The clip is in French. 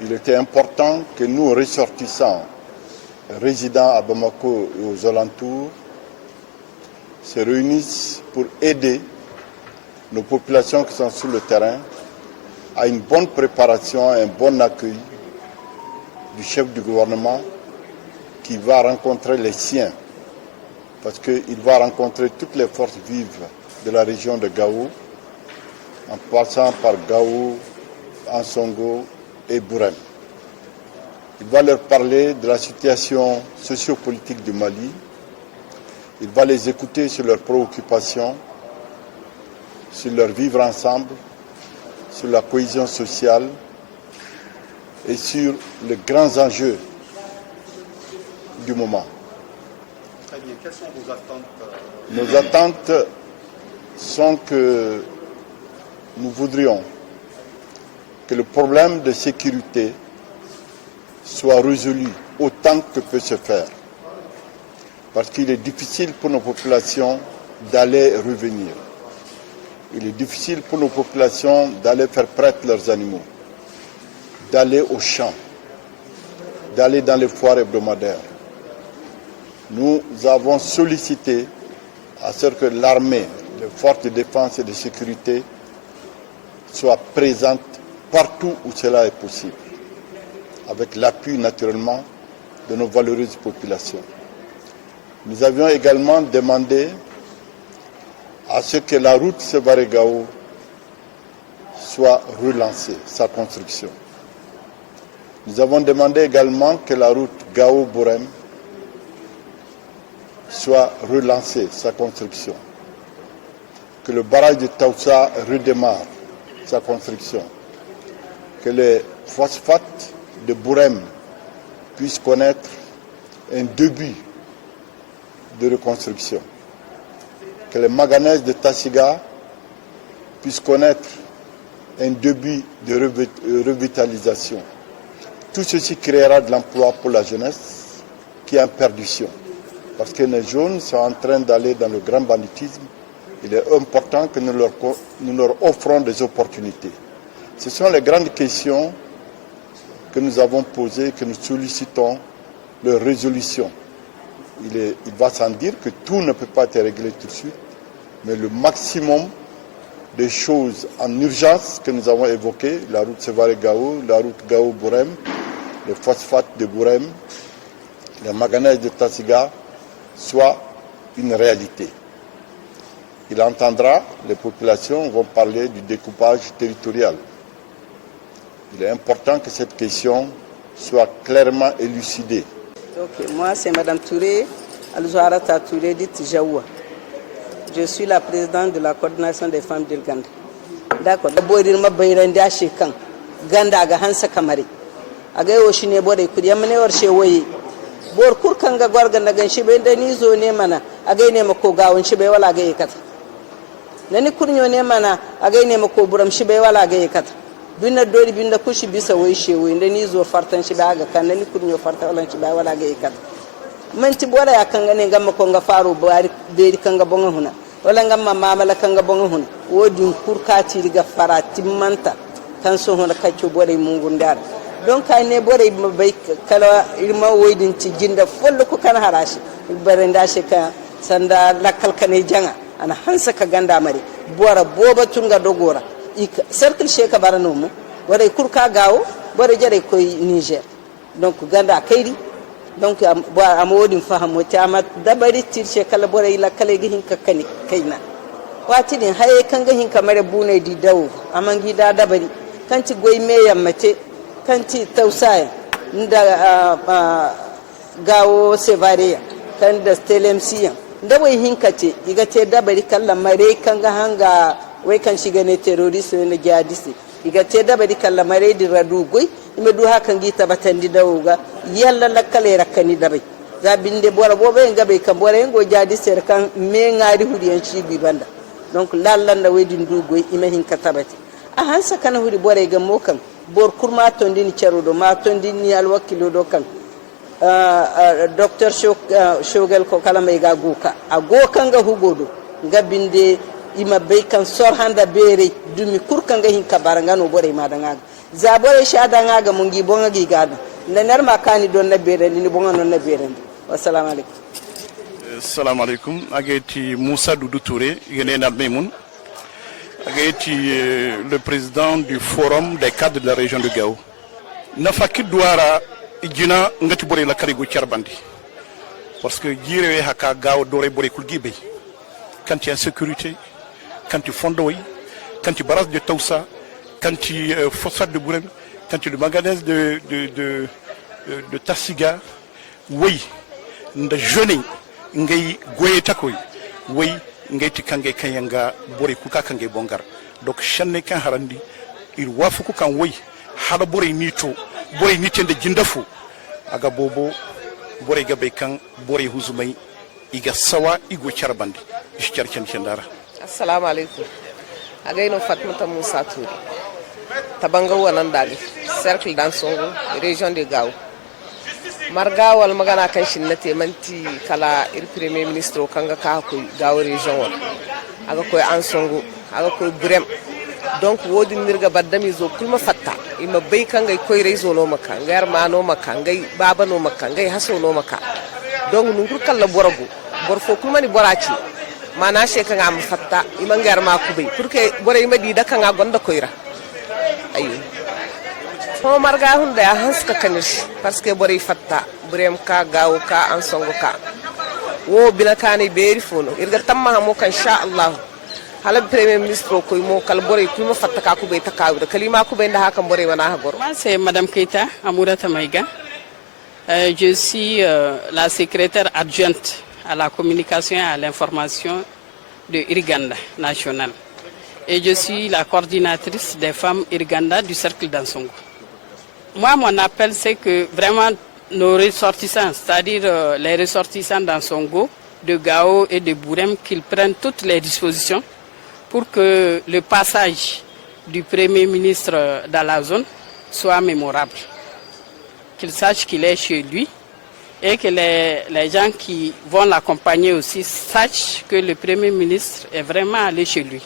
il était important que nous, ressortissants, résidents à Bamako et aux alentours, se réunissent pour aider nos populations qui sont sur le terrain à une bonne préparation, un bon accueil du chef du gouvernement qui va rencontrer les siens, parce qu'il va rencontrer toutes les forces vives de la région de Gao, en passant par Gao, Ansongo et Bourem. Il va leur parler de la situation sociopolitique du Mali. Il va les écouter sur leurs préoccupations, sur leur vivre ensemble, sur la cohésion sociale et sur les grands enjeux du moment. Très bien. Quelles sont vos attentes? Nos attentes sont que nous voudrions que le problème de sécurité soit résolu autant que peut se faire. Parce qu'il est difficile pour nos populations d'aller et revenir. Il est difficile pour nos populations d'aller faire prêtre leurs animaux, d'aller au champ, d'aller dans les foires hebdomadaires. Nous avons sollicité à ce que l'armée, les forces de défense et de sécurité soient présentes partout où cela est possible, avec l'appui naturellement de nos valeureuses populations. Nous avions également demandé à ce que la route Sévaré-Gao soit relancée, sa construction. Nous avons demandé également que la route Gao-Bourem soit relancée, sa construction. Que le barrage de Taoussa redémarre sa construction. Que les phosphates de Bourem puissent connaître un début de reconstruction. Que les manganèses de Tassiga puissent connaître un début de revitalisation. Tout ceci créera de l'emploi pour la jeunesse qui est en perdition. Parce que les jeunes sont en train d'aller dans le grand banditisme. Il est important que nous leur offrons des opportunités. Ce sont les grandes questions que nous avons posées, que nous sollicitons leur résolution. Il va sans dire que tout ne peut pas être réglé tout de suite, mais le maximum des choses en urgence que nous avons évoquées, la route Sévaré-Gao, la route Gao-Bourem, les phosphates de Bourem, les manganèses de Tassiga, soit une réalité. Il entendra, les populations vont parler du découpage territorial. Il est important que cette question soit clairement élucidée. Donc, moi, c'est Mme Touré, Alzouarata Touré, dite Jaoua. Je suis la présidente de la coordination des femmes de Ganda. D'accord. Boirir ma bayrandi a shekan Ganda ga hansa kamari. Aga yo shine bore kudi amane war shewoyi. Bor kur kanga gwarga na ganshi be ndani zo ne mana aga ne mako gawon shi be wala ga yakata. Nani kurnyo ne mana aga ne mako buram shi be wala ga yakata. Binna dori binda kushi bisa woyi shewoyi ndani zo fartan shi be aga kan nani kurnyo fartan wala shi be wala ga yakata. Manti bora ya kanga ne gamma ko nga faru bari beri kanga bonga huna wala ngamma mamala kanga bonga huna wodi kurkati diga farati manta kan so hona kacco bore mungundar donc ay ne bore bay kala irma woydin ci jinda follo ko kan harashi bare ndashi ka sanda lakkal kane janga ana hansa ka ganda mari bora boba tunga dogora cercle sheka barano mu bore kurka gawo bore jare ko Niger donc ganda kayri donc am wodin fahamo tama dabari tirce kala bore ila kala gihin kakkani kaina wati din haye kanga hin kamare bune di dawo amangi da dabari kanti goy meyam mate kanti tausaya nda gawo sevare kan da stelemsiya da wai hin kace igate dabari kala mare kanga hanga wai kan shiga ne terrorist ne jihadist igate dabari kala mare di radu goy ime du hakan gita batandi dawuga yalla lakkale rakkani dabai zabinde bora bobe ngabe kan bora ngo jadi ser kan me ngari hudi en cibi banda donc lallanda wedin dugo ime hin katabati a hansa kana hudi bora ga mokan bor kurma tondini cerudo ma tondini al wakilo do kan docteur shogal ko kala may ga goka a gokan ga hugodo ngabinde ima be kan sor handa bere dumi kurkanga hin kabara ngano bora ma danga zabore shadanga ga mungi bonga gi gada nder makani don na bere ni bonga non na bere. Wassalamu alaikum. Assalamu alaikum. Ageti Moussa Doudou Touré, Yenena Memoun. Ageti le président du forum des cadres de la région de Gao. Nafaki douara igina ngati bore la karigo charbandi. Parce que Giré Haka Gao Dore Bore Kulgibe. Quand il y a insécurité, quand il y a fondoï, quand il y a barrage de Taoussa, quand il y a phosphate de Bourem, quand il y a le manganèse de Tassiga, oui, de jeunes, ngay goye takoy, oui, ngay tikangé kanyanga bore kuka kangé bongar. Donc channe kan harandi, il wafuku kan oui, hala bore nito, bore nitende jindafu, aga bobo, bore gabe kan bore huzumai, iga sawa igo charbandi. Assalamu alaikum. Againo Fatmata Moussa Touré. Tabanga wanandali. Cercle d'Ansongo, région de Gao. Marga wal magana kan shinnate manti kala il premier ministre kanga ka ko Gao région wal. Aga ko Ansongo, aga ko Burem. Donc wodi nirga baddami zo kulma fatta. Ima bay kanga ko rezo no maka, ngar ma no maka, ngai baba no maka, ngai haso no maka. Donc nungur kala borago. Bor fo kulma ni boraci. Mana she kan am fatta imangar ma kubay pour que bore ma di da kan gonda koyra ayo fo marga hunde a haska kanir parce que bore fatta burem ka gawo ka an songo ka wo bina kani beri fono irga tamma mo kan sha Allah hala premier ministre ko mo kal bore kuma fatta ka kubay takawda kalima kubay nda hakan bore wana ha gor. Moi c'est madame Keita Amourata Maïga. Je suis la secrétaire adjointe à la communication et à l'information de Irganda National. Et je suis la coordinatrice des femmes Irganda du cercle d'Ansongo. Moi, mon appel, c'est que vraiment nos ressortissants, c'est-à-dire les ressortissants d'Ansongo, de Gao et de Bourem, qu'ils prennent toutes les dispositions pour que le passage du Premier ministre dans la zone soit mémorable. Qu'il sache qu'il est chez lui et que les gens qui vont l'accompagner aussi sachent que le Premier ministre est vraiment allé chez lui.